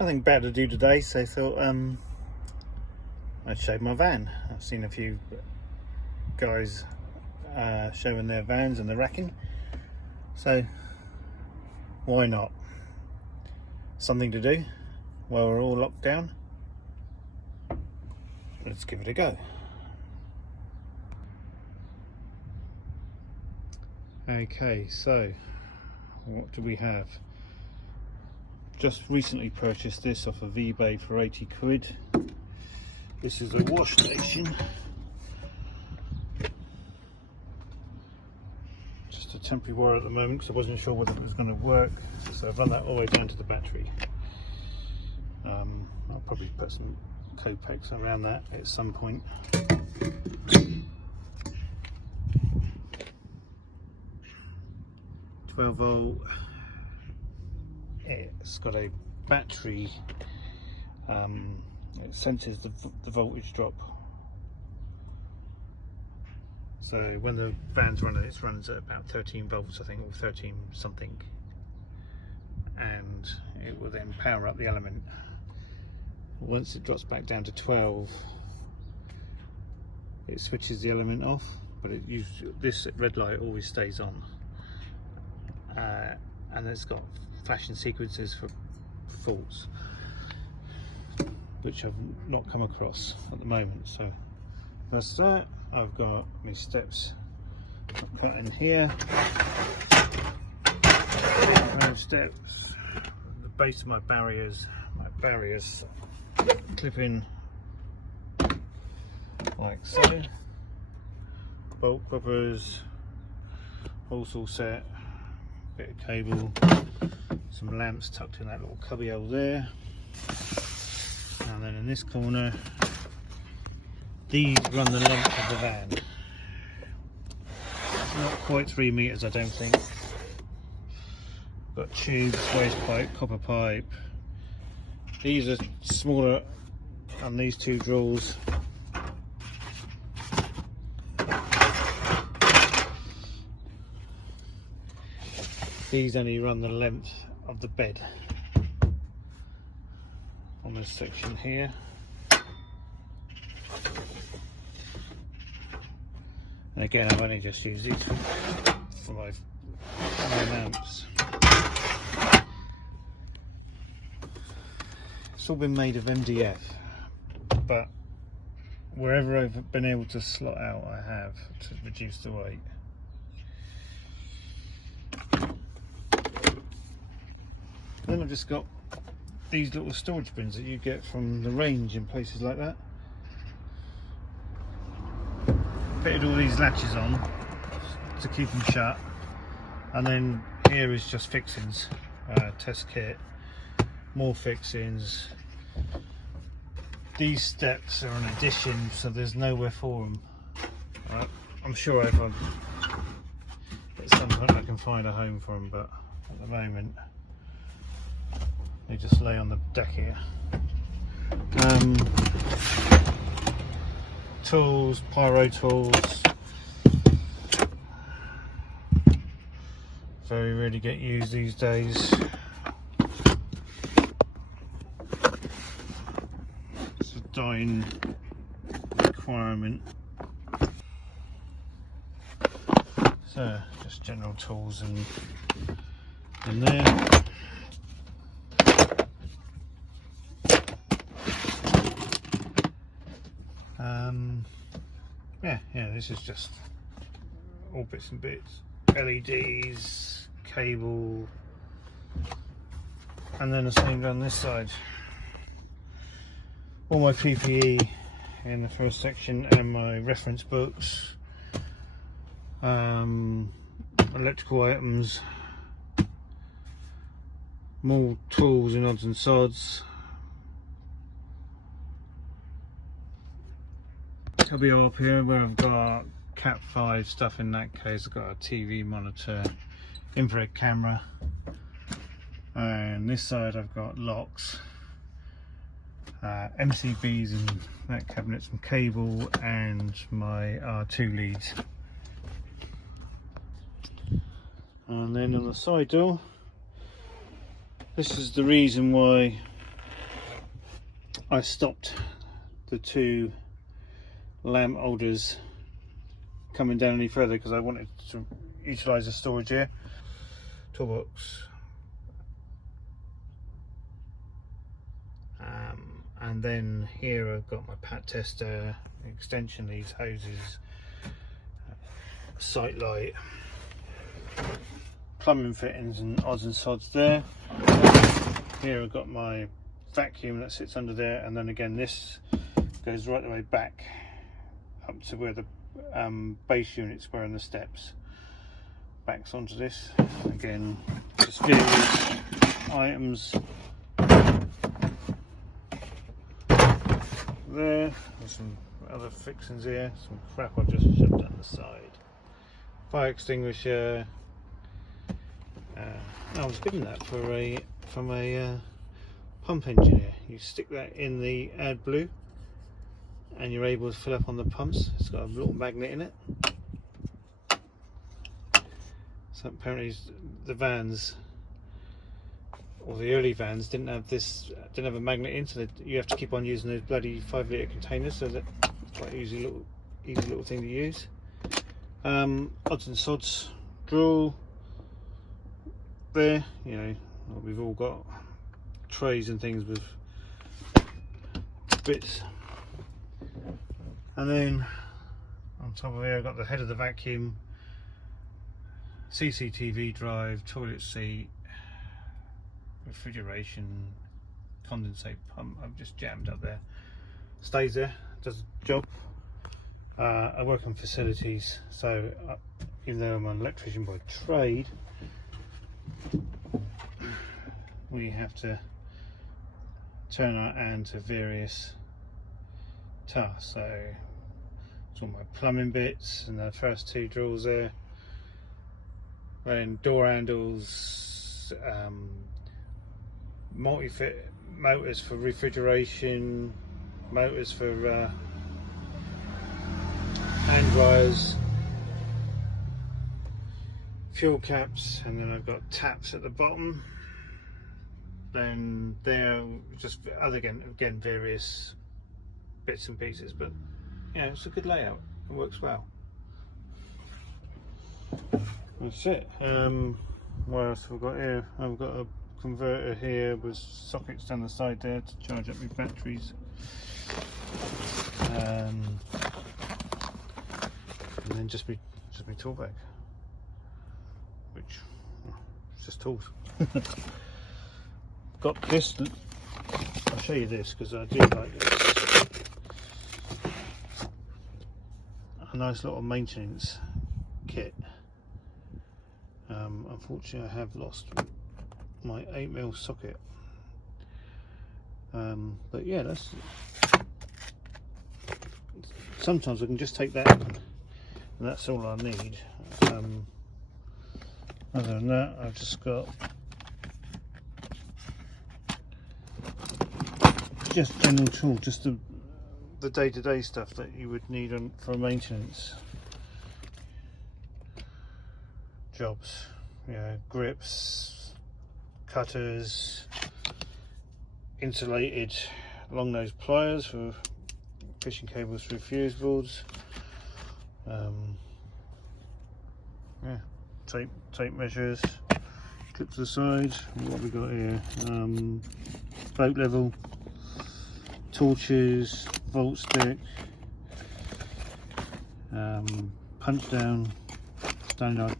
Nothing bad to do today, so I thought I'd show my van. I've seen a few guys showing their vans and the racking, so why not? Something to do while we're all locked down. Let's give it a go. Okay, so what do we have? Just recently purchased this off of eBay for 80 quid. This is a wash station. Just a temporary wire at the moment because I wasn't sure whether it was going to work. So I've run that all the way down to the battery. I'll probably put some Copex around that at some point. 12-volt. It's got a battery. It senses the voltage drop. So when the van's running, it runs at about 13 volts, I think, or 13 something, and it will then power up the element. Once it drops back down to 12, it switches the element off, but this red light always stays on, and it's got flashing sequences for faults, which I've not come across at the moment. So that's that. I've got my steps I've cut in here, steps, the base of my barriers clip in like so, bolt bumpers, bolts all set, bit of cable, some lamps tucked in that little cubby hole there, and then in this corner these run the length of the van. Not quite 3 meters, I don't think. Got tubes, waste pipe, copper pipe. These are smaller, and these two drills these only run the length of the bed on this section here. And again, I've only just used these for my lamps. It's all been made of MDF, but wherever I've been able to slot out, I have, to reduce the weight. Then I've just got these little storage bins that you get from the range in places like that. Fitted all these latches on to keep them shut, and then here is just fixings, test kit, more fixings. These steps are an addition, so there's nowhere for them. I'm sure at some point I can find a home for them, but at the moment they just lay on the deck here. Tools, pyro tools, very rarely get used these days. It's a dying requirement. So just general tools in there. Yeah, this is just all bits and bits, LEDs, cable, and then the same on this side. All my PPE in the first section, and my reference books, electrical items, more tools and odds and sods. Cubby up here where I've got Cat 5 stuff. In that case, I've got a TV monitor, infrared camera, and this side I've got locks, MCBs in that cabinet, some cable, and my R2 leads. And then on the side door, this is the reason why I stopped the two lamp holders coming down any further because I wanted to utilise the storage here. Toolbox. And then here I've got my pat tester, extension leads, hoses, sight light, plumbing fittings and odds and sods there. Here I've got my vacuum that sits under there, and then again this goes right the way back up to where the base units were on the steps. Backs onto this. Again, just various items there. There's some other fixings here, some crap I've just shoved down the side. Fire extinguisher. I was given that from a pump engineer. You stick that in the AdBlue and you're able to fill up on the pumps. It's got a little magnet in it. So apparently the vans, or the early vans, didn't have a magnet in, so you have to keep on using those bloody 5 litre containers. So that's quite an easy little thing to use. Odds and sods drill there. You know, we've all got trays and things with bits. And then on top of here I've got the head of the vacuum, CCTV drive, toilet seat, refrigeration, condensate pump. I've just jammed up there. Stays there, does the job. I work on facilities, so even though I'm an electrician by trade, we have to turn our hand to various tasks. So it's all my plumbing bits and the first two drills there. Then door handles, multi-fit motors for refrigeration, motors for hand dryers, fuel caps, and then I've got taps at the bottom. Then there just again various bits and pieces, but yeah, it's a good layout. It works well. That's it. What else have I got here? I've got a converter here with sockets down the side there to charge up my batteries. And then just my tool bag, which it's just tools. Got this. I'll show you this because I do like this. A nice little maintenance kit. Unfortunately, I have lost my 8mm socket. But yeah, sometimes I can just take that, and that's all I need. Other than that, I've just got just general tool, just the day-to-day stuff that you would need for maintenance jobs. You know, grips, cutters, insulated long nose pliers for fishing cables through fuse boards. Yeah, tape measures, clip to the side. What have we got here? Boat level, torches, volt stick, punch down, standard.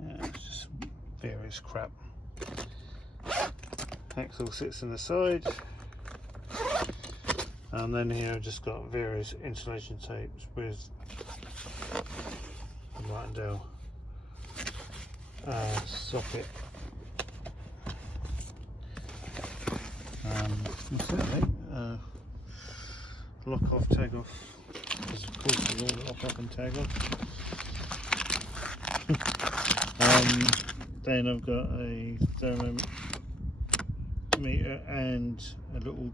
Yeah, it's just various crap. Axle sits on the side, and then here I've just got various insulation tapes with Martindale socket. That's it, I think. Lock off, tag off. Because of course there's all the lock off and tag off. Then I've got a thermometer and a little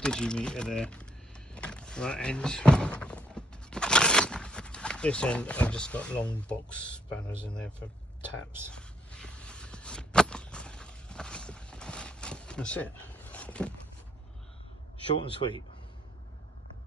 digimeter there for that end. This end I've just got long box spanners in there for taps. That's it. Short and sweet.